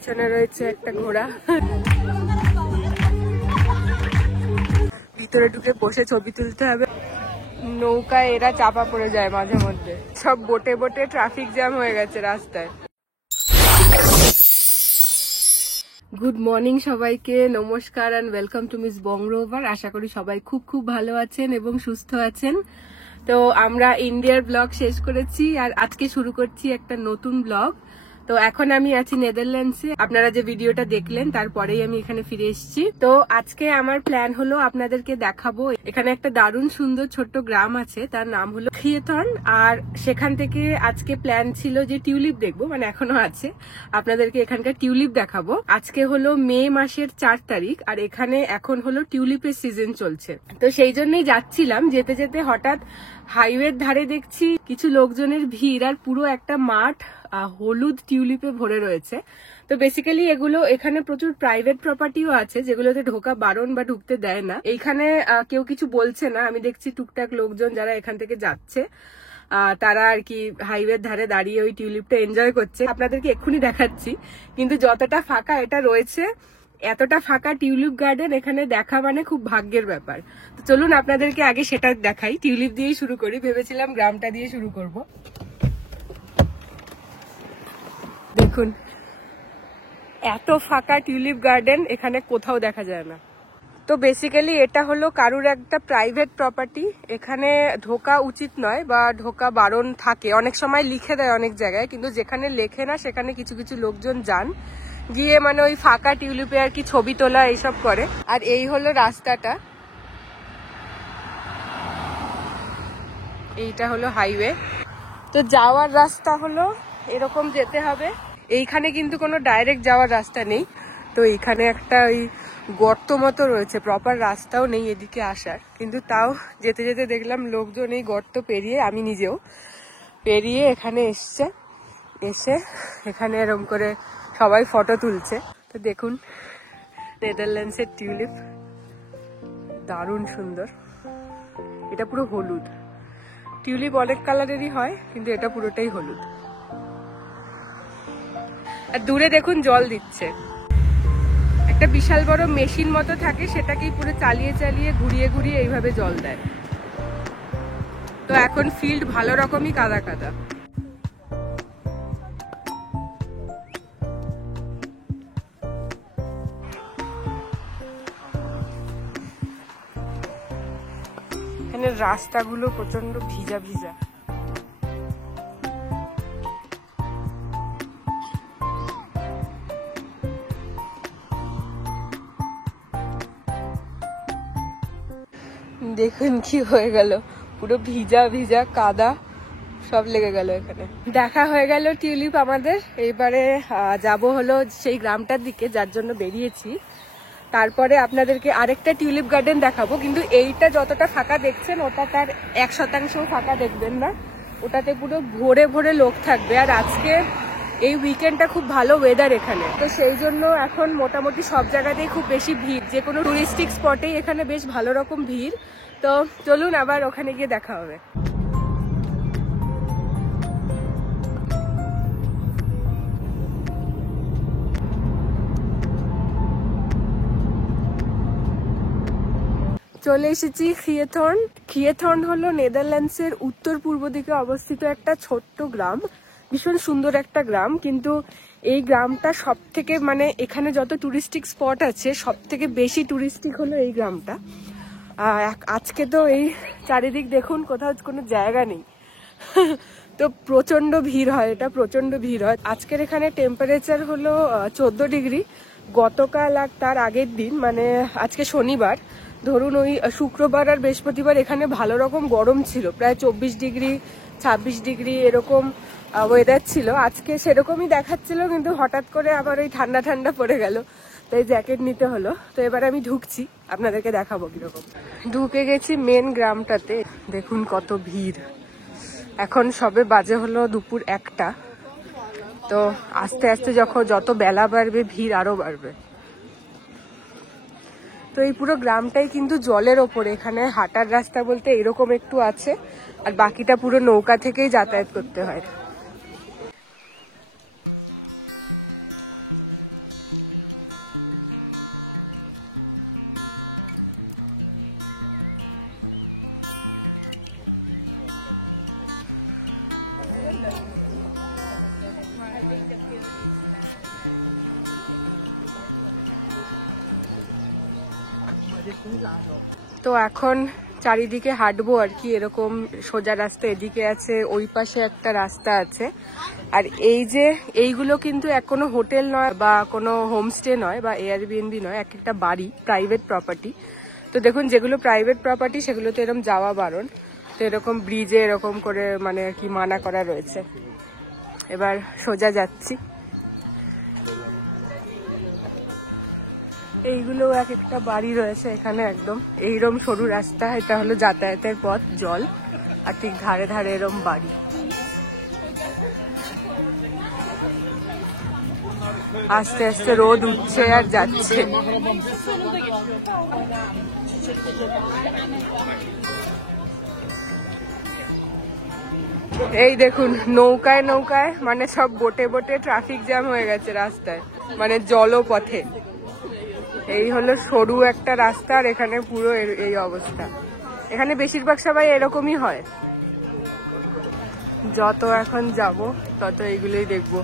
পিছনে রয়েছে একটা ঘোড়া। ভিতরে ঢুকে বসে ছবি তুলতে হবে। নৌকায় এরা চাপা পড়ে যায় মাঝে মধ্যে। সব বোটে বোটে ট্রাফিক জ্যাম হয়ে গেছে রাস্তায়। গুড মর্নিং সবাইকে, নমস্কার অ্যান্ড ওয়েলকাম টু মিস বংরোভার। আশা করি সবাই খুব খুব ভালো আছেন এবং সুস্থ আছেন। তো আমরা ইন্ডিয়ার ব্লগ শেষ করেছি আর আজকে শুরু করছি একটা নতুন ব্লগ। তো এখন আমি আছি নেদারল্যান্ডসে। আপনারা যে ভিডিওটা দেখলেন তারপরেই আমি এখানে ফিরে এসেছি। তো আজকে আমার প্ল্যান হলো আপনাদেরকে দেখাবো, এখানে একটা দারুণ সুন্দর ছোট্ট গ্রাম আছে, তার নাম হলো খিয়েথর্ন। আর সেখান থেকে আজকে প্ল্যান ছিল যে টিউলিপ দেখবো, মানে এখনো আছে, আপনাদেরকে এখানকার টিউলিপ দেখাবো। আজকে হলো মে মাসের 4 তারিখ আর এখানে এখন হলো টিউলিপের সিজন চলছে। তো সেই জন্যই যাচ্ছিলাম, যেতে যেতে হঠাৎ হাইওয়ের ধারে দেখছি কিছু লোকজনের ভিড় আর পুরো একটা মাঠ হলুদ টিউলিপে ভরে রয়েছে। তো বেসিক্যালি এগুলো এখানে প্রচুর প্রাইভেট প্রপার্টিও আছে যেগুলোতে ঢোকা বারণ বা ঢুকতে দেয় না। এইখানে কেউ কিছু বলছে না, আমি দেখছি টুকটাক লোকজন যারা এখান থেকে যাচ্ছে তারা আর কি হাইওয়ের ধারে দাঁড়িয়ে ওই টিউলিপটা এনজয় করছে। আপনাদেরকে এক্ষুনি দেখাচ্ছি, কিন্তু যতটা ফাঁকা এটা রয়েছে, এতটা ফাঁকা টিউলিপ গার্ডেন এখানে দেখা মানে খুব ভাগ্যের ব্যাপার। তো চলুন আপনাদেরকে আগে সেটা দেখাই। টিউলিপ দিয়েই শুরু করি, ভেবেছিলাম গ্রামটা দিয়ে শুরু করব। দেখুন, এত ফাঁকা টিউলিপ গার্ডেন এখানে কোথাও দেখা যায় না। তো বেসিক্যালি এটা হলো কারুর একটা প্রাইভেট প্রপার্টি, এখানে ঢোকা উচিত নয় বা ঢোকা বারণ থাকে, অনেক সময় লিখে দেয় অনেক জায়গায়, কিন্তু যেখানে লেখে না সেখানে কিছু কিছু লোকজন যান, গিয়ে মানে ওই ফাঁকা টিউলিপে আর কি ছবি তোলা এইসব করে। আর এই হলো রাস্তাটা, এইটা হলো হাইওয়ে। তো যাওয়ার রাস্তা হলো এরকম যেতে হবে। এইখানে কিন্তু কোনো ডাইরেক্ট যাওয়ার রাস্তা নেই, তো এইখানে একটা ওই গর্ত মতো রয়েছে, প্রপার রাস্তাও নেই এদিকে আসার, কিন্তু তাও যেতে যেতে দেখলাম লোকজন এই গর্ত পেরিয়ে, আমি নিজেও পেরিয়ে এখানে এসছে, এসে এখানে এরকম করে সবাই ফটো তুলছে। তো দেখুন নেদারল্যান্ডসের টিউলিপ দারুণ সুন্দর। এটা পুরো হলুদ, টিউলিপ অনেক কালারেরই হয় কিন্তু এটা পুরোটাই হলুদ। আর দূরে দেখুন জল দিচ্ছে, একটা বিশাল বড় মেশিন মতো থাকে, সেটাকেই পুরো চালিয়ে চালিয়ে ঘুরিয়ে ঘুরিয়ে এইভাবে জল দেয়। তো এখন ফিল্ড ভালো রকমই কাদা কাদা। এখানে রাস্তাগুলো প্রচন্ড ভিজা ভিজা। দেখুন কি হয়ে গেল, পুরো ভিজা ভিজা কাদা সব লেগে গেল এখানে। দেখা হয়ে গেল টিউলিপ আমাদের, এইবারে যাব হলো সেই গ্রামটার দিকে যার জন্য বেরিয়েছি। তারপরে আপনাদেরকে আরেকটা টিউলিপ গার্ডেন দেখাবো, কিন্তু এইটা যতটা ফাঁকা দেখছেন ওটা তার 1% ফাঁকা দেখবেন না, ওটাতে পুরো ভরে ভরে লোক থাকবে। আর আজকে এই উইকেন্ডটা খুব ভালো ওয়েদার এখানে, তো সেই জন্য এখন মোটামুটি সব জায়গাতেই খুব বেশি ভিড়, যে কোনো টুরিস্টিক স্পটেই এখানে বেশ ভালো রকম ভিড়। তো চলুন আবার ওখানে গিয়ে দেখা হবে। চলে এসেছি খিয়েথর্ন। খিয়েথর্ন হলো নেদারল্যান্ডসের উত্তর পূর্ব দিকে অবস্থিত একটা ছোট্ট গ্রাম, ভীষণ সুন্দর একটা গ্রাম। কিন্তু এই গ্রামটা সব থেকে, মানে এখানে যত টুরিস্টিক স্পট আছে সব থেকে বেশি টুরিস্টিক হলো এই গ্রামটা। আজকে তো এই চারিদিক দেখুন, কোথাও কোনো জায়গা নেই। তো প্রচন্ড ভিড় হয়, এটা প্রচন্ড ভিড় হয়। আজকের এখানে টেম্পারেচার হলো 14 ডিগ্রি। গতকাল আর তার আগের দিন, মানে আজকে শনিবার, ধরুন ওই শুক্রবার আর বৃহস্পতিবার এখানে ভালো রকম গরম ছিল, প্রায় 24 ডিগ্রি 26 ডিগ্রি এরকম ওয়েদার ছিল। আজকে সেরকমই দেখাচ্ছিল, কিন্তু হঠাৎ করে আবার ওই ঠান্ডা ঠান্ডা পড়ে গেল, তাই জ্যাকেট নিতে হলো। তো এবার আমি ঢুকছি, আপনাদেরকে দেখাবো কিরকম। ঢুকে গেছি মেন গ্রামটাতে, দেখুন কত ভিড়। এখন সবে বাজে হলো দুপুর 1টা, তো আস্তে আস্তে যত বেলা বাড়বে ভিড় আরো বাড়বে। তো এই পুরো গ্রামটাই কিন্তু জলের ওপরে, এখানে হাঁটার রাস্তা বলতে এরকম একটু আছে, আর বাকিটা পুরো নৌকা থেকেই যাতায়াত করতে হয়। তো এখন চারিদিকে হাঁটবো আর কি, এরকম সোজা রাস্তা এদিকে আছে, ওই পাশে একটা রাস্তা আছে। আর এই যে এইগুলো কিন্তু কোনো হোটেল নয় বা কোনো হোমস্টে নয় বা এয়ারবিএনবি নয়, এক একটা বাড়ি, প্রাইভেট প্রপার্টি। তো দেখুন যেগুলো প্রাইভেট প্রপার্টি সেগুলোতে এরকম যাওয়া বারণ, তো এরকম ব্রিজে এরকম করে মানে আর কি মানা করা রয়েছে। এবার সোজা যাচ্ছি। এইগুলো এক একটা বাড়ি রয়েছে এখানে, একদম এইরকম সরু রাস্তা, এটা হলো যাতায়াতের পথ, জল, আর ঠিক ধারে ধারে এরকম বাড়ি। আস্তে আস্তে রোদ উঠছে আর যাচ্ছে। এই দেখুন নৌকায় নৌকায় মানে সব বোটে বোটে ট্রাফিক জ্যাম হয়ে গেছে রাস্তায়, মানে জলপথে। এই হলো সরু একটা রাস্তা আর এখানে পুরো এই অবস্থা। এখানে বেশিরভাগ সবাই এরকমই হয়। যত এখন যাব তত এইগুলোই দেখব।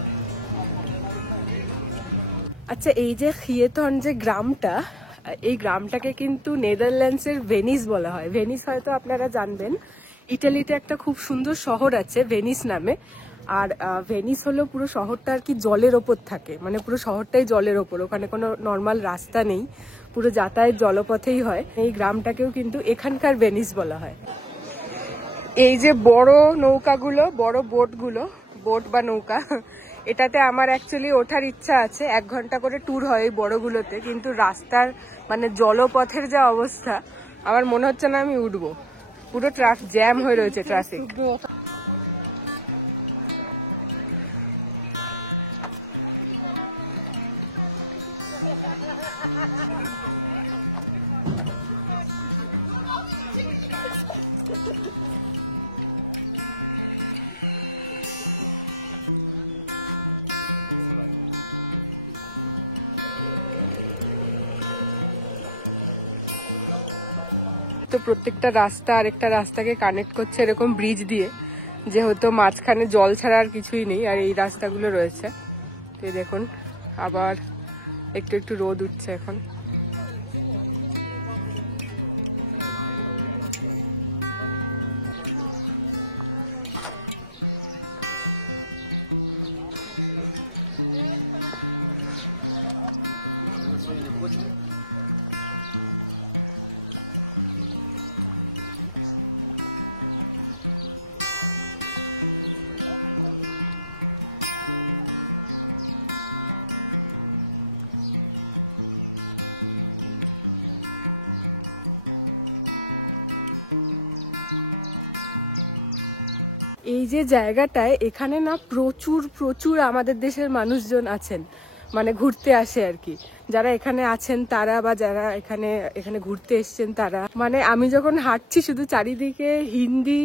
আচ্ছা, এই যে খিয়েথন যে গ্রামটা, এই গ্রামটাকে কিন্তু নেদারল্যান্ডসের ভেনিস বলা হয়। ভেনিস হয়তো আপনারা জানবেন, ইটালিতে একটা খুব সুন্দর শহর আছে ভেনিস নামে। আর ভেনিস হলো পুরো শহরটা আর কি জলের ওপর থাকে, মানে পুরো শহরটাই জলের ওপর, ওখানে কোনো নর্মাল রাস্তা নেই, পুরো যাতায়াত জলপথেই হয়। এই গ্রামটাকেও কিন্তু এখানকার ভেনিস বলা হয়। এই যে বড় নৌকাগুলো, বড় বোটগুলো, বোট বা নৌকা, এটাতে আমার অ্যাকচুয়ালি ওঠার ইচ্ছা আছে। 1 ঘন্টা করে ট্যুর হয় এই বড়গুলোতে, কিন্তু রাস্তার মানে জলপথের যা অবস্থা, আমার মনে হচ্ছে না আমি উঠবো। পুরো জ্যাম হয়ে রয়েছে ট্রাফিক। তো প্রত্যেকটা রাস্তা আরেকটা রাস্তাকে কানেক্ট করছে এরকম ব্রিজ দিয়ে, যেহেতু মাঝখানে জল ছাড়া আর কিছুই নেই, আর এই রাস্তাগুলো রয়েছে। তো দেখুন আবার একটু একটু রোদ উঠছে এখন। এই যে জায়গাটায়, এখানে না প্রচুর প্রচুর আমাদের দেশের মানুষজন আছেন, মানে ঘুরতে আসে আর কি। যারা এখানে আছেন তারা, বা যারা এখানে এখানে ঘুরতে এসছেন তারা, মানে আমি যখন হাঁটছি শুধু চারিদিকে হিন্দি,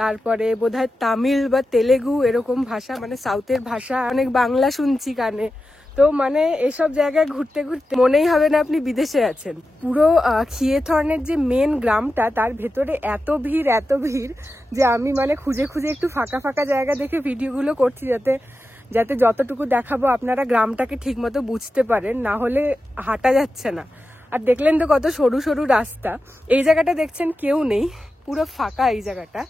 তারপরে বোধহয় তামিল বা তেলেগু এরকম ভাষা, মানে সাউথের ভাষা, অনেক বাংলা শুনছি কানে। তো মানে এসব জায়গায় ঘুরতে ঘুরতে মনেই হবে না আপনি বিদেশে আছেন। পুরো খিয়েথর্নের যে মেন গ্রামটা, তার ভেতরে এত ভিড় যে আমি মানে খুঁজে খুঁজে একটু ফাঁকা ফাঁকা জায়গা দেখে ভিডিওগুলো করছি, যাতে যাতে যতটুকু দেখাবো আপনারা গ্রামটাকে ঠিক মতো বুঝতে পারেন, না হলে হাঁটা যাচ্ছে না। আর দেখলেন তো কত সরু সরু রাস্তা। এই জায়গাটা দেখছেন কেউ নেই, পুরো ফাঁকা এই জায়গাটা,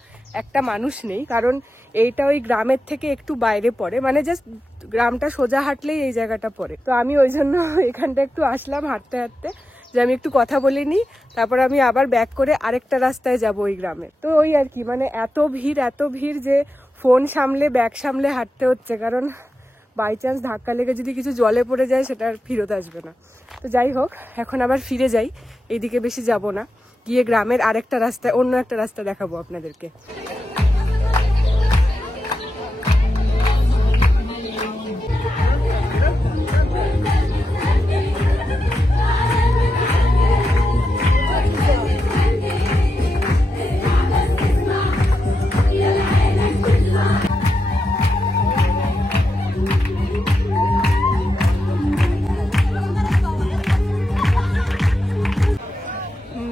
একটা মানুষ নেই, কারণ এইটা ওই গ্রামের থেকে একটু বাইরে পড়ে, মানে জাস্ট গ্রামটা সোজা হাঁটলেই এই জায়গাটা পড়ে। তো আমি ওই জন্য এখানটা একটু আসলাম হাঁটতে হাঁটতে, যে আমি একটু কথা বলে নিই, তারপর আমি আবার ব্যাক করে আরেকটা রাস্তায় যাব ওই গ্রামে। তো ওই আর কি, মানে এত ভিড় যে ফোন সামলে ব্যাগ সামলে হাঁটতে হচ্ছে, কারণ বাই চান্স ধাক্কা লেগে যদি কিছু জলে পড়ে যায় সেটা আর ফিরত আসবে না। তো যাই হোক, এখন আবার ফিরে যাই, এইদিকে বেশি যাব না, গিয়ে গ্রামের আরেকটা রাস্তায় অন্য একটা রাস্তা দেখাবো আপনাদেরকে।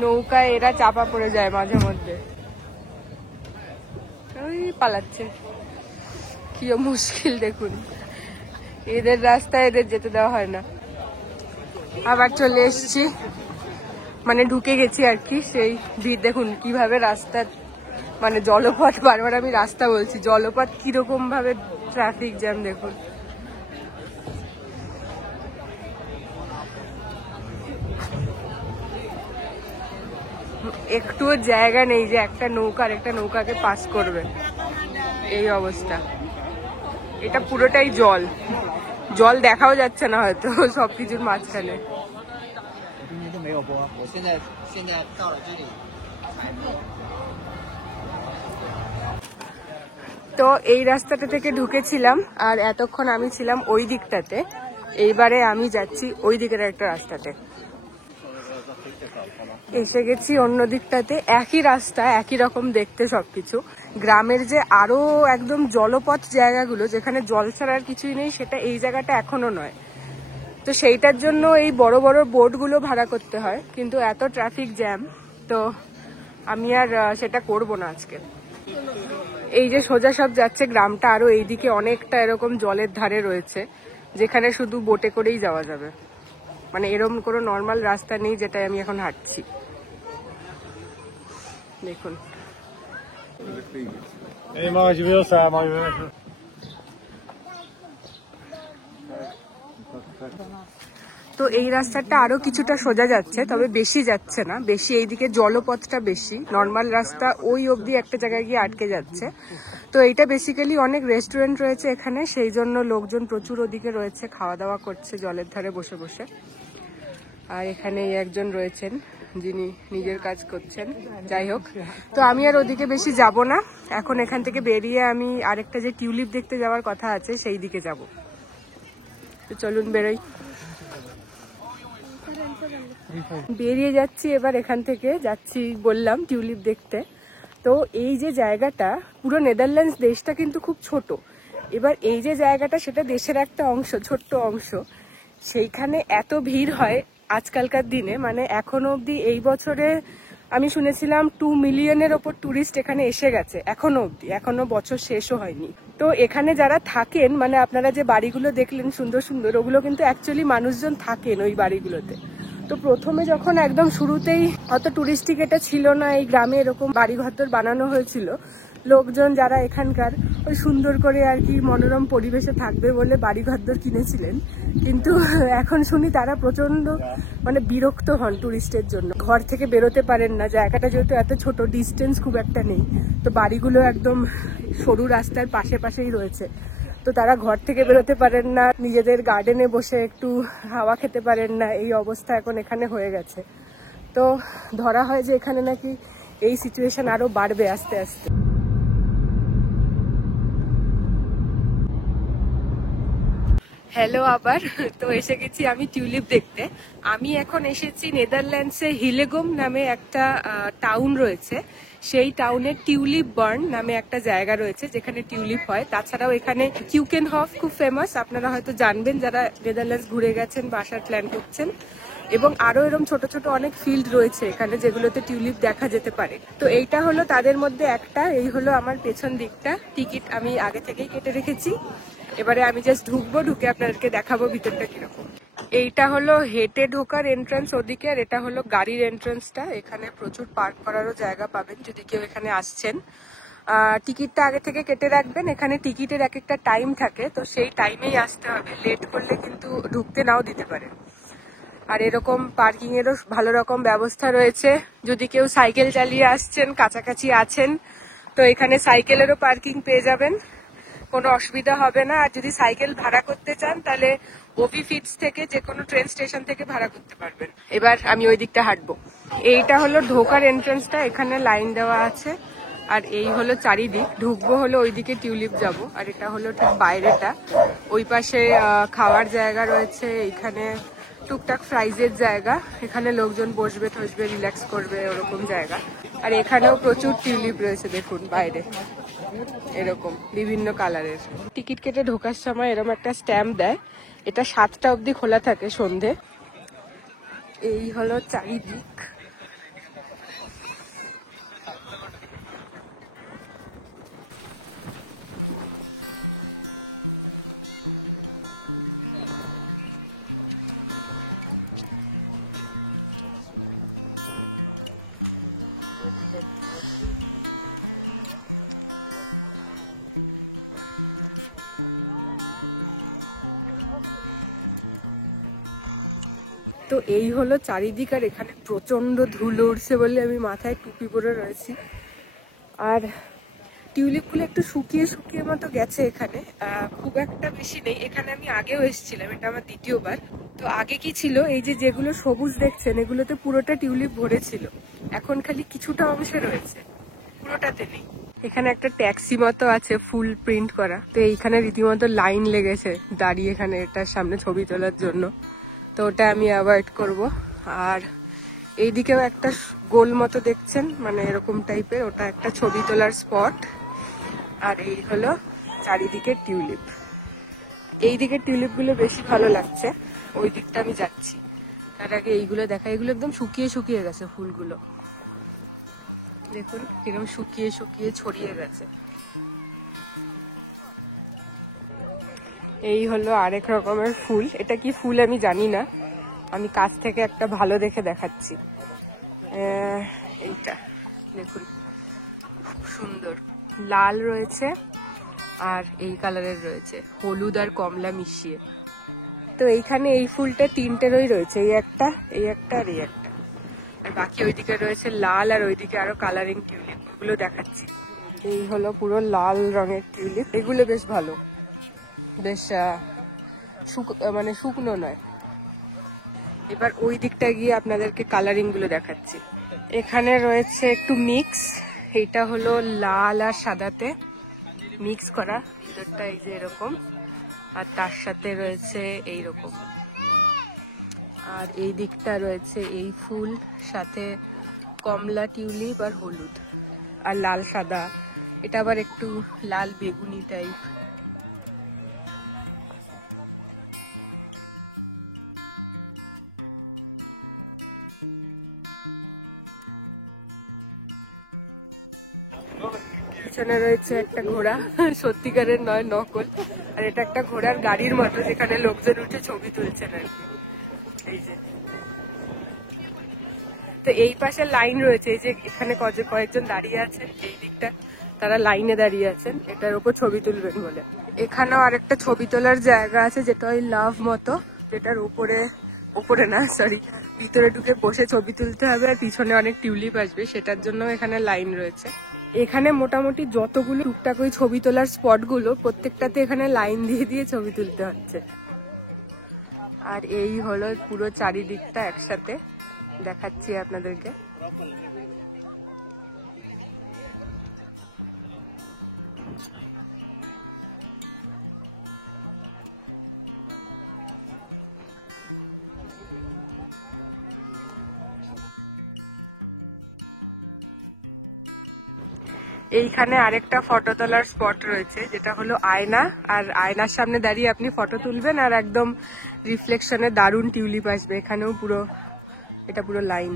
নৌকায় এরা চাপা পড়ে যায় মাঝে মধ্যে, ওই পালাচ্ছে, কি মুশকিল দেখুন, এদের রাস্তায় এদের যেতে দেওয়া হয় না। আবার চলে এসছি মানে ঢুকে গেছি আর কি। সেই ভিড় দেখুন কিভাবে রাস্তা, মানে জলপথ, বারবার আমি রাস্তা বলছি, জলপথ কিরকম ভাবে ট্রাফিক জ্যাম দেখুন। একটুও জায়গা নেই যে একটা নৌকাকে পাস করবে, এই অবস্থা। এটা পুরোটাই জল, জল দেখাও যাচ্ছে না হয়তো সবকিছুর মাঝখানে। তো এই রাস্তাটা থেকে ঢুকেছিলাম আর এতক্ষণ আমি ছিলাম ওই দিকটাতে, এইবারে আমি যাচ্ছি ওই দিকের একটা রাস্তাতে। এসে গেছি অন্য দিকটাতে, একই রাস্তা, একই রকম দেখতে সবকিছু। গ্রামের যে আরো একদম জলপথ জায়গাগুলো যেখানে জল ছাড়ার কিছুই নেই, সেটা এই জায়গাটা এখনো নয়। তো সেইটার জন্য এই বড় বড় বোটগুলো ভাড়া করতে হয়, কিন্তু এত ট্রাফিক জ্যাম, তো আমি আর সেটা করব না আজকে। এই যে সোজা সব যাচ্ছে গ্রামটা, আরো এইদিকে অনেকটা এরকম জলের ধারে রয়েছে যেখানে শুধু বোটে করেই যাওয়া যাবে, মানে এরকম কোনো নর্মাল রাস্তা নেই যেটাই আমি এখন হাঁটছি। দেখুন তো এই রাস্তাটা আরো কিছুটা সোজা যাচ্ছে, তবে বেশি যাচ্ছে না, বেশি এইদিকে জলপথটা বেশি, নর্মাল রাস্তা ওই অবধি একটা জায়গায় গিয়ে আটকে যাচ্ছে। তো এইটা বেসিক্যালি অনেক রেস্টুরেন্ট রয়েছে এখানে, সেই জন্য লোকজন প্রচুর ওদিকে রয়েছে, খাওয়া দাওয়া করছে জলের ধারে বসে বসে। আর এখানে একজন রয়েছেন যিনি নিজের কাজ করছেন। যাই হোক, তো আমি আর ওদিকে বেশি যাব না, এখন এখান থেকে বেরিয়ে আমি আরেকটা যে টিউলিপ দেখতে যাওয়ার কথা আছে সেই দিকে যাব। তো চলুন বেরোই। বেরিয়ে যাচ্ছি এবার এখান থেকে, যাচ্ছি বললাম টিউলিপ দেখতে। তো এই যে জায়গাটা, পুরো নেদারল্যান্ডস দেশটা কিন্তু খুব ছোট। এবার এই যে জায়গাটা, সেটা দেশের একটা অংশ, ছোট্ট অংশ, সেইখানে এত ভিড় হয় আজকালকার দিনে, মানে এখনো অবধি এই বছরে আমি শুনেছিলাম 2 মিলিয়নের ওপর টুরিস্ট এখানে এসে গেছে এখনো অবধি, এখনো বছর শেষও হয়নি। তো এখানে যারা থাকেন, মানে আপনারা যে বাড়িগুলো দেখলেন সুন্দর সুন্দর, ওগুলো কিন্তু অ্যাকচুয়ালি মানুষজন থাকেন ওই বাড়িগুলোতে। তো প্রথমে যখন একদম শুরুতেই অত টুরিস্টিক এটা ছিল না, এই গ্রামে এরকম বাড়িঘর বানানো হয়েছিল, লোকজন যারা এখানকার ওই সুন্দর করে আর কি মনোরম পরিবেশে থাকবে বলে বাড়িঘর কিনেছিলেন। কিন্তু এখন শুনি তারা প্রচন্ড মানে বিরক্ত হন টুরিস্টের জন্য, ঘর থেকে বেরোতে পারেন না, জায়গাটা যেহেতু এত ছোট, ডিস্টেন্স খুব একটা নেই, তো বাড়িগুলো একদম সরু রাস্তার পাশে পাশেই রয়েছে, তো তারা ঘর থেকে বেরোতে পারেন না, নিজেদের গার্ডেনে বসে একটু হাওয়া খেতে পারেন না, এই অবস্থা এখন এখানে হয়ে গেছে। তো ধরা হয় যে এখানে নাকি এই সিচুয়েশন আরো বাড়বে আস্তে আস্তে। হ্যালো আবার, তো এসে গেছি আমি টিউলিপ দেখতে। আমি এখন এসেছি নেদারল্যান্ডসে হিলেগোম নামে একটা টাউন রয়েছে, সেই টাউনের টিউলিপ বার্ন নামে একটা জায়গা রয়েছে যেখানে টিউলিপ হয়। তাছাড়াও এখানে কিউকেনহফ খুব ফেমাস, আপনারা হয়তো জানবেন যারা নেদারল্যান্ডস ঘুরে গেছেন বা আসার প্ল্যান করছেন। এবং আরো এরকম ছোট ছোট অনেক ফিল্ড রয়েছে এখানে যেগুলোতে টিউলিপ দেখা যেতে পারে। তো এইটা হলো তাদের মধ্যে একটা, এই হলো আমার পেছন দিকটা। টিকিট আমি আগে থেকেই কেটে রেখেছি, এবারে আমি জাস্ট ঢুকবো, ঢুকে আপনাদেরকে দেখাবো ভিতরটা কিরকম। এইটা হলো হেঁটে ঢোকার এন্ট্রান্স ওদিকে, আর এটা হলো গাড়ির এন্ট্রান্সটা। এখানে প্রচুর পার্ক করারও জায়গা পাবেন যদি কেউ এখানে আসছেন। টিকিটটা আগে থেকে কেটে রাখবেন, এখানে টিকিটের এক একটা টাইম থাকে, তো সেই টাইমেই আসতে হবে, লেট করলে কিন্তু ঢুকতে নাও দিতে পারে। আর এরকম পার্কিং এরও ভালো রকম ব্যবস্থা রয়েছে, যদি কেউ সাইকেল চালিয়ে আসছেন, কাছাকাছি আছেন, তো এখানে সাইকেলেরও পার্কিং পেয়ে যাবেন, কোনো অসুবিধা হবে না। আর যদি সাইকেল ভাড়া করতে চান তাহলে ওভি ফিটস থেকে যে কোনো ট্রেন স্টেশন থেকে ভাড়া করতে পারবেন। এবার আমি ওই দিকটা হাঁটবো। এইটা হলো ঢোকার এন্ট্রান্সটা, এখানে লাইন দেওয়া আছে, আর এই হলো চারিদিক। ঢুকবো হলো ওইদিকে টিউলিপ যাব, আর এটা হলো ঠিক বাইরেটা। ওই পাশে খাওয়ার জায়গা রয়েছে, এইখানে টুকটাক ফ্রাইজের জায়গা, এখানে লোকজন বসবে টসবে, রিল্যাক্স করবে, ওরকম জায়গা। আর এখানেও প্রচুর টিউলিপ রয়েছে দেখুন বাইরে, এরকম বিভিন্ন কালারের। টিকিট কেটে ঢোকার সময় এরকম একটা স্ট্যাম্প দেয়, এটা 7টা অবধি খোলা থাকে সন্ধে। এই হলো চারিদিক। তো এই হলো চারিদিক, আর এখানে প্রচন্ড ধুলো উঠছে বলে আমি মাথায় টুপি পরে রয়েছি। আর টিউলিপগুলো একটু শুকিয়ে শুকিয়ে মতো গেছে এখানে, খুব একটা বেশি নেই। এখানে আমি আগেও এসেছিলাম, এটা আমার দ্বিতীয়বার। তো আগে কি ছিল, এই যে যেগুলো সবুজ দেখছেন এগুলোতে পুরোটা টিউলিপ ভরেছিল, এখন খালি কিছুটা অংশে রয়েছে, পুরোটাতে নেই। এখানে একটা ট্যাক্সি মতো আছে ফুল প্রিন্ট করা, তো এইখানে রীতিমতো লাইন লেগেছে দাঁড়িয়ে এখানে এটার সামনে ছবি তোলার জন্য, তো ওটা আমি অ্যাভয়েড করব। আর এইদিকেও একটা গোল মতো দেখছেন, মানে এরকম টাইপের, ওটা একটা ছবি তোলার স্পট। আর এই হলো চারিদিকে টিউলিপ। এই দিকের টিউলিপগুলো বেশি ভালো লাগছে, ওই দিকটা আমি যাচ্ছি। তার আগে এইগুলো দেখা, এগুলো একদম শুকিয়ে শুকিয়ে গেছে ফুলগুলো, দেখুন কিরকম শুকিয়ে শুকিয়ে ছড়িয়ে গেছে। এই হলো আরেক রকমের ফুল, এটা কি ফুল আমি জানি না, আমি কাছ থেকে একটা ভালো দেখে দেখাচ্ছি। এইটা দেখুন খুব সুন্দর, লাল রয়েছে আর এই কালারের রয়েছে, হলুদ আর কমলা মিশিয়ে। তো এইখানে এই ফুলটা তিনটেরই রয়েছে, এই একটা, এই একটা আর এই একটা, আর বাকি ওইদিকে রয়েছে লাল, আর ওইদিকে আরো কালারিং টিউলিপ, ওগুলো দেখাচ্ছি। এই হলো পুরো লাল রঙের টিউলিপ, এগুলো বেশ ভালো, বেশ মানে শুকনো নয়। এবার ওই দিকটা গিয়ে আপনাদেরকে কালারিং গুলো দেখাচ্ছি। এখানে রয়েছে একটু মিক্স, এইটা হলো লাল আর সাদাতে মিক্স করা, ভিতরটা এই যে এরকম, আর তার সাথে রয়েছে এইরকম। আর এই দিকটা রয়েছে এই ফুল, সাথে কমলা টিউলিপ আর হলুদ আর লাল সাদা, এটা আবার একটু লাল বেগুনি টাইপ। পিছনে রয়েছে একটা ঘোড়া, সত্যিকারের নয়, নকল। আর এটা একটা ঘোড়ার গাড়ির মতো, যেখানে লোকজন উঠে ছবি তুলছেন আর কি, এই যে। তো এই পাশে লাইন রয়েছে, এই যে এখানে কয়েকজন দাঁড়িয়ে আছেন এই দিকটা, তারা লাইনে দাঁড়িয়ে আছেন এটার উপর ছবি তুলবেন বলে। এখানেও আরেকটা ছবি তোলার জায়গা আছে, যেটা ওই লাভ মতো, যেটার উপরে না সরি, ভিতরে ঢুকে বসে ছবি তুলতে হবে, আর পিছনে অনেক টিউলিপ আসবে, সেটার জন্য এখানে লাইন রয়েছে। এখানে মোটামুটি যতগুলো টুকটাক ওই ছবি তোলার স্পট গুলো, প্রত্যেকটাতে এখানে লাইন দিয়ে দিয়ে ছবি তুলতে হচ্ছে। আর এই হলো পুরো চারিদিকটা একসাথে দেখাচ্ছি আপনাদেরকে। এইখানে আরেকটা ফটো তোলার স্পট রয়েছে, যেটা হলো আয়না, আর আয়নার সামনে দাঁড়িয়ে আপনি ফটো তুলবেন, আর একদম রিফ্লেকশনে দারুণ টিউলিপ আসবে। এখানেও এটা পুরো লাইন।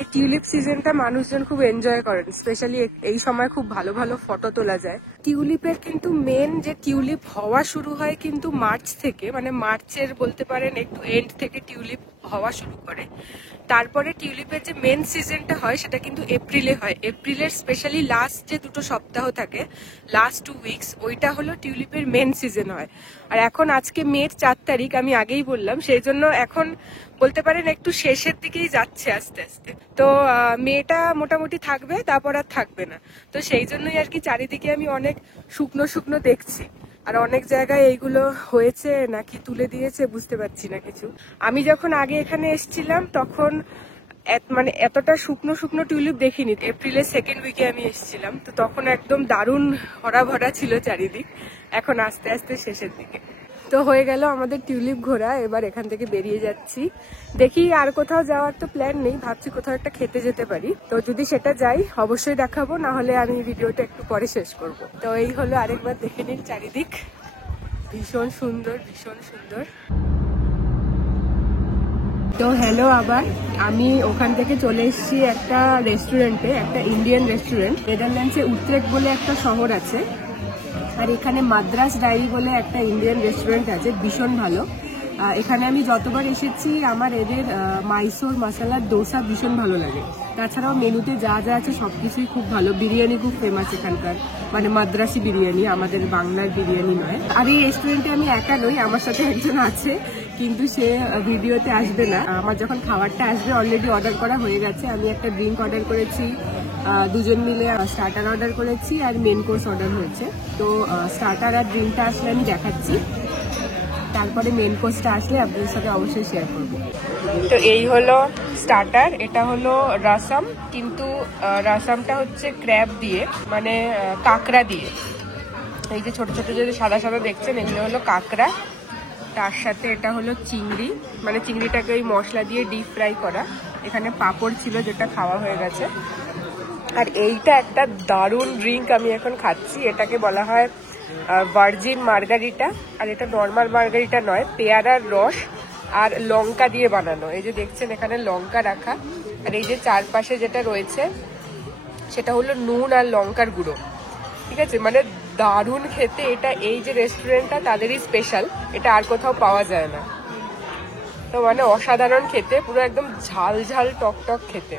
এই টিউলিপ সিজনটা মানুষজন খুব এনজয় করেন, স্পেশালি এই সময় খুব ভালো ভালো ফটো তোলা যায়। টিউলিপের কিন্তু মেন যে টিউলিপ হওয়া শুরু হয় কিন্তু মার্চ থেকে, মানে মার্চের বলতে পারেন একটু এন্ড থেকে টিউলিপ হওয়া শুরু করে। তারপরে টিউলিপের যে মেন সিজনটা হয় সেটা কিন্তু এপ্রিলে হয়। এপ্রিলের স্পেশালি লাস্ট যে 2 সপ্তাহ থাকে, লাস্ট 2 উইকস, ওইটা হলো টিউলিপের মেন সিজন হয়। আর এখন আজকে মের 4 তারিখ, আমি আগেই বললাম, সেই জন্য এখন বলতে পারেন একটু শেষের দিকেই যাচ্ছে আস্তে আস্তে। তো মেটা মোটামুটি থাকবে, তারপর আর থাকবে না। তো সেই জন্যই আর কি চারিদিকে আমি অনেক শুকনো শুকনো দেখছি, আর অনেক জায়গায় এইগুলো হয়েছে নাকি তুলে দিয়েছে বুঝতে পারছি না কিছু। আমি যখন আগে এখানে এসেছিলাম তখন মানে এতটা শুকনো শুকনো টিউলিপ দেখিনি। এপ্রিলের 2nd উইকে আমি এসেছিলাম, তো তখন একদম দারুণ ভরা ভরা ছিল চারিদিক। এখন আস্তে আস্তে শেষের দিকে। তো হয়ে গেল আমাদের টিউলিপ ঘোরা, এবার এখান থেকে বেরিয়ে যাচ্ছি। দেখি আর কোথাও যাওয়ার তো প্ল্যান নেই, ভাবছি কোথাও একটা খেতে যেতে পারি। তো যদি সেটা যাই অবশ্যই দেখাবো, না হলে আমি ভিডিওটা একটু পরে শেষ করব। তো এই হলো, আরেকবার দেখে নিন চারিদিক, ভীষণ সুন্দর, ভীষণ সুন্দর। তো হ্যালো, আবার আমি ওখান থেকে চলে এসেছি একটা রেস্টুরেন্টে, একটা ইন্ডিয়ান রেস্টুরেন্ট। নেদারল্যান্ডসে উট্রেক্ট বলে একটা শহর আছে, আর এখানে মাদ্রাস ডায়েরি বলে একটা ইন্ডিয়ান রেস্টুরেন্ট আছে, ভীষণ ভালো। এখানে আমি যতবার এসেছি আমার এদের মাইসোর মশলার ডোসা ভীষণ ভালো লাগে। তাছাড়াও মেনুতে যা যা আছে সবকিছুই খুব ভালো। বিরিয়ানি খুব ফেমাস এখানকার, মানে মাদ্রাসি বিরিয়ানি, আমাদের বাংলার বিরিয়ানি নয়। আর এই রেস্টুরেন্টে আমি একা নই, আমার সাথে একজন আছে, কিন্তু সে ভিডিওতে আসবে না। আমার যখন খাবারটা আসবে অলরেডি অর্ডার করা হয়ে গেছে। আমি একটা ড্রিঙ্ক অর্ডার করেছি, দুজন মিলে স্টার্টার অর্ডার করেছি আর মেন কোর্স অর্ডার হয়েছে। তো স্টার্টার আর ড্রিঙ্কটা আসলে আমি দেখাচ্ছি, তারপরে মেন কোর্সটা আসলে আপনাদের সাথে অবশ্যই শেয়ার করবো। তো এই হলো স্টার্টার, এটা হলো রাসাম, কিন্তু রাসামটা হচ্ছে ক্র্যাব দিয়ে, মানে কাঁকড়া দিয়ে। এই যে ছোট ছোট যে সাদা সাদা দেখছেন এগুলো হলো কাঁকড়া। তার সাথে এটা হলো চিংড়ি, মানে চিংড়িটাকে ওই মশলা দিয়ে ডিপ ফ্রাই করা। এখানে পাঁপড় ছিল যেটা খাওয়া হয়ে গেছে। আর এইটা একটা দারুণ ড্রিঙ্ক আমি এখন খাচ্ছি, এটাকে বলা হয় ভার্জিন মার্গারিটা। আর এটা নর্মাল মার্গারিটা নয়, পেয়ারার রস আর লঙ্কা দিয়ে বানানো। এই যে দেখছেন এখানে লঙ্কা রাখা, আর এই যে চারপাশে যেটা রয়েছে সেটা হলো নুন আর লঙ্কার গুঁড়ো। ঠিক আছে, মানে দারুণ খেতে এটা। এই যে রেস্টুরেন্টটা তাদেরই স্পেশাল, এটা আর কোথাও পাওয়া যায় না। তো মানে অসাধারণ খেতে, পুরো একদম ঝাল ঝাল টক টক খেতে।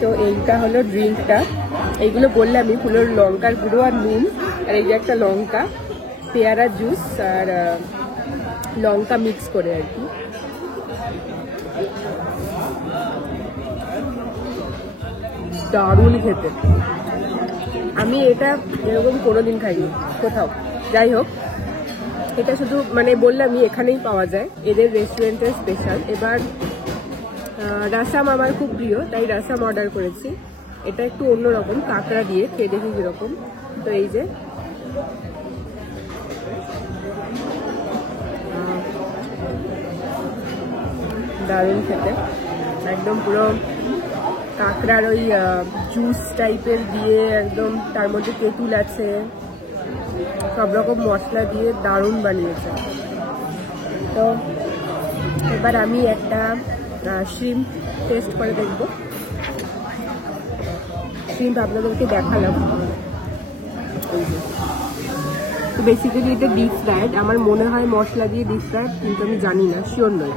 তো এইটা হলো ড্রিঙ্কটা, এইগুলো বললামই, পুরো লঙ্কার গুঁড়ো আর নুন, আর এই যে একটা লঙ্কা, পেয়ারা জুস আর লঙ্কা মিক্স করে আর কি। দারুণ খেতে, আমি এটা এরকম কোনোদিন খাইনি কোথাও। যাই হোক, এটা শুধু মানে বললামই এখানেই পাওয়া যায়, এদের রেস্টুরেন্টের স্পেশাল। এবার রাসাম আমার খুব প্রিয়, তাই রাসাম অর্ডার করেছি। এটা একটু অন্যরকম, কাঁকড়া দিয়ে, খেয়ে দেখি কিরকম। তো এই যে দারুণ খেতে, একদম পুরো কাঁকড়ার ওই জুস টাইপের দিয়ে, একদম তার মধ্যে তেঁতুল আছে, সব রকম মশলা দিয়ে দারুণ বানিয়েছে। তো এবার আমি একটা শ্রিম্প টেস্ট করে দেখব। শ্রিম্প আপনাদেরকে দেখালাম। তো বেসিক্যালি এটা ডিপ ফ্রাইড, আমার মনে হয় মশলা দিয়ে ডিপ ফ্রাইড, কিন্তু আমি জানি না, শিওর নয়।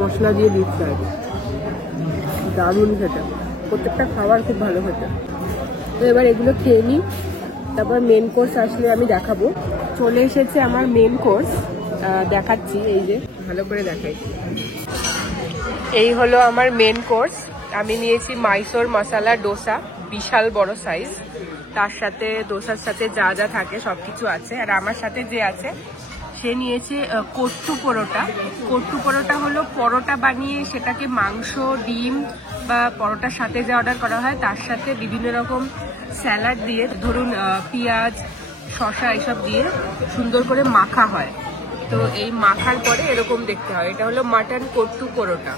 মশলা দিয়ে ডিপ ফ্রাইড, দারুণ খেতে, প্রত্যেকটা খাবার খুব ভালো খেতে। তো এবার এগুলো খেয়ে নিই, তারপর মেন কোর্স আসলে আমি দেখাবো। চলে এসেছে আমার মেন কোর্স, দেখাচ্ছি, এই যে ভালো করে দেখাই। এই হলো আমার মেন কোর্স। আমি নিয়েছি মাইসোর মশলা ডোসা, বিশাল বড় সাইজ। তার সাথে ডোসার সাথে যা যা থাকে সবকিছু আছে। আর আমার সাথে যে আছে সে নিয়েছে কট্টু পরোটা। কট্টু পরোটা হলো পরোটা বানিয়ে সেটাকে মাংস, ডিম বা পরোটার সাথে যা অর্ডার করা হয় তার সাথে বিভিন্ন রকম স্যালাড দিয়ে, ধরুন পেঁয়াজ, শসা এসব দিয়ে সুন্দর করে মাখা হয়। তো এই মাখার পরে এরকম দেখতে হয়। এটা হলো মাটন কট্টু পরোটা,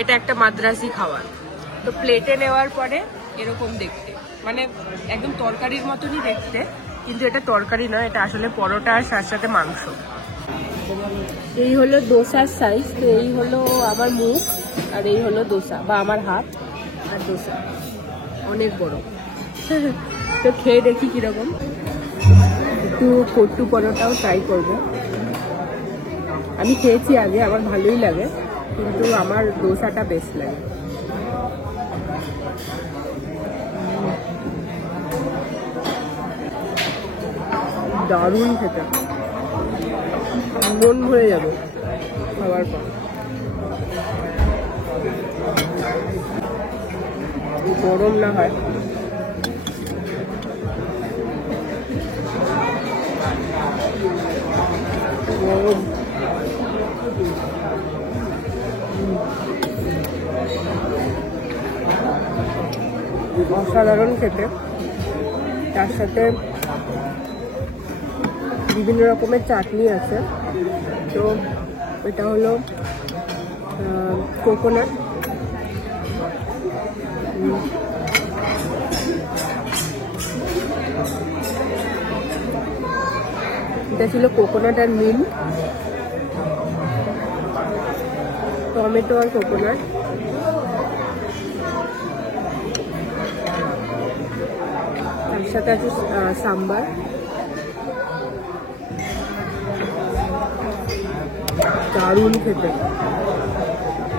এটা একটা মাদ্রাসি খাবার। তো প্লেটে নেওয়ার পরে এরকম দেখতে, মানে একদম তরকারির মতনই দেখতে, কিন্তু এটা তরকারি নয়, এটা আসলে পরোটা আর তার সাথে মাংস। এই হলো ডোসার সাইজ। তো এই হলো আমার মুখ, আর এই হলো ডোসা, বা আমার হাত আর ডোসা, অনেক বড়। তো খেয়ে দেখি কিরকম। একটু কট্টু পরোটাও ট্রাই করব। আমি খেয়েছি আগে, আমার ভালোই লাগে, কিন্তু আমার ডোসাটা বেস্ট লাগে। দারুণ খেতে, মন ভরে যাবে খাবার পর। গরম না হয়, গরম। অসাধারণ খেতে। তার সাথে বিভিন্ন রকমের চাটনি আছে। তো এটা হলো কোকোনাট, এটা ছিল কোকোনাট আর মিল, টমেটো আর কোকোনাট। তার সাথে আছে সাম্বার। দারুণ খেতে।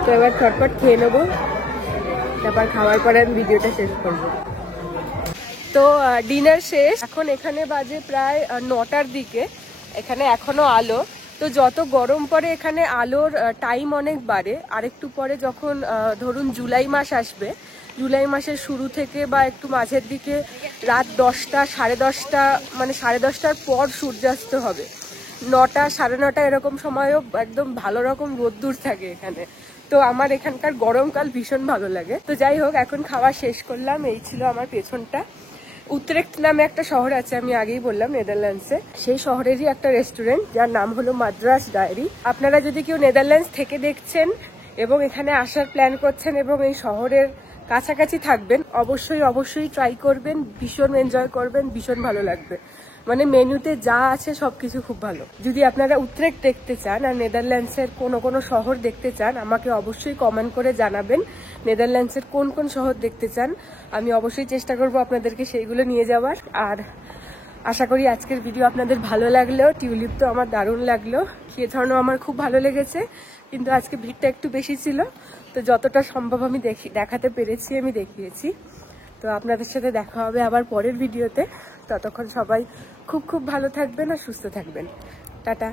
তো এবার চটপট খেয়ে নেবো, তারপর খাওয়ার পরে আমি ভিডিওটা শেষ করব। তো ডিনার শেষ, এখন এখানে বাজে প্রায় 9টার দিকে। এখানে এখনো আলো, তো যত গরম পড়ে এখানে আলোর টাইম অনেক বাড়ে। আরেকটু পরে যখন ধরুন জুলাই মাস আসবে, জুলাই মাসের শুরু থেকে বা একটু মাঝের দিকে রাত 10টা, 10:30, মানে 10:30টার পর সূর্যাস্ত হবে। 9টা, 9:30 এরকম সময়ও একদম ভালো রকম রোদ্দুর থাকে এখানে। তো আমার এখানকার গরমকাল ভীষণ ভালো লাগে। তো যাই হোক, এখন খাওয়া শেষ করলাম। এই ছিল আমার পেছনটা। উত্তরেক্ট নামে একটা শহর আছে, আমি আগেই বললাম, নেদারল্যান্ডসে। সেই শহরেরই একটা রেস্টুরেন্ট যার নাম হলো মাদ্রাস ডায়েরি। আপনারা যদি কেউ নেদারল্যান্ডস থেকে দেখছেন এবং এখানে আসার প্ল্যান করছেন এবং এই শহরের কাছাকাছি থাকবেন, অবশ্যই ট্রাই করবেন। ভীষণ এনজয় করবেন, ভীষণ ভালো লাগবে। মানে মেনুতে যা আছে সবকিছু খুব ভালো। যদি আপনারা উত্তরেক্ট দেখতে চান আর নেদারল্যান্ডসের কোনো শহর দেখতে চান, আমাকে অবশ্যই কমেন্ট করে জানাবেন নেদারল্যান্ডসের কোন শহর দেখতে চান। আমি অবশ্যই চেষ্টা করব আপনাদেরকে সেইগুলো নিয়ে যাওয়ার। আর আশা করি আজকের ভিডিও আপনাদের ভালো লাগলো। টিউলিপ তো আমার দারুণ লাগলো, কেথর্নও আমার খুব ভালো লেগেছে, কিন্তু আজকে ভিড়টা একটু বেশি ছিল। তো যতটা সম্ভব আমি দেখাতে পেরেছি, আমি দেখিয়েছি। তো আপনাদের সাথে দেখা হবে আবার পরের ভিডিওতে। ততক্ষণ সবাই খুব ভালো থাকবেন আর সুস্থ থাকবেন। টাটা।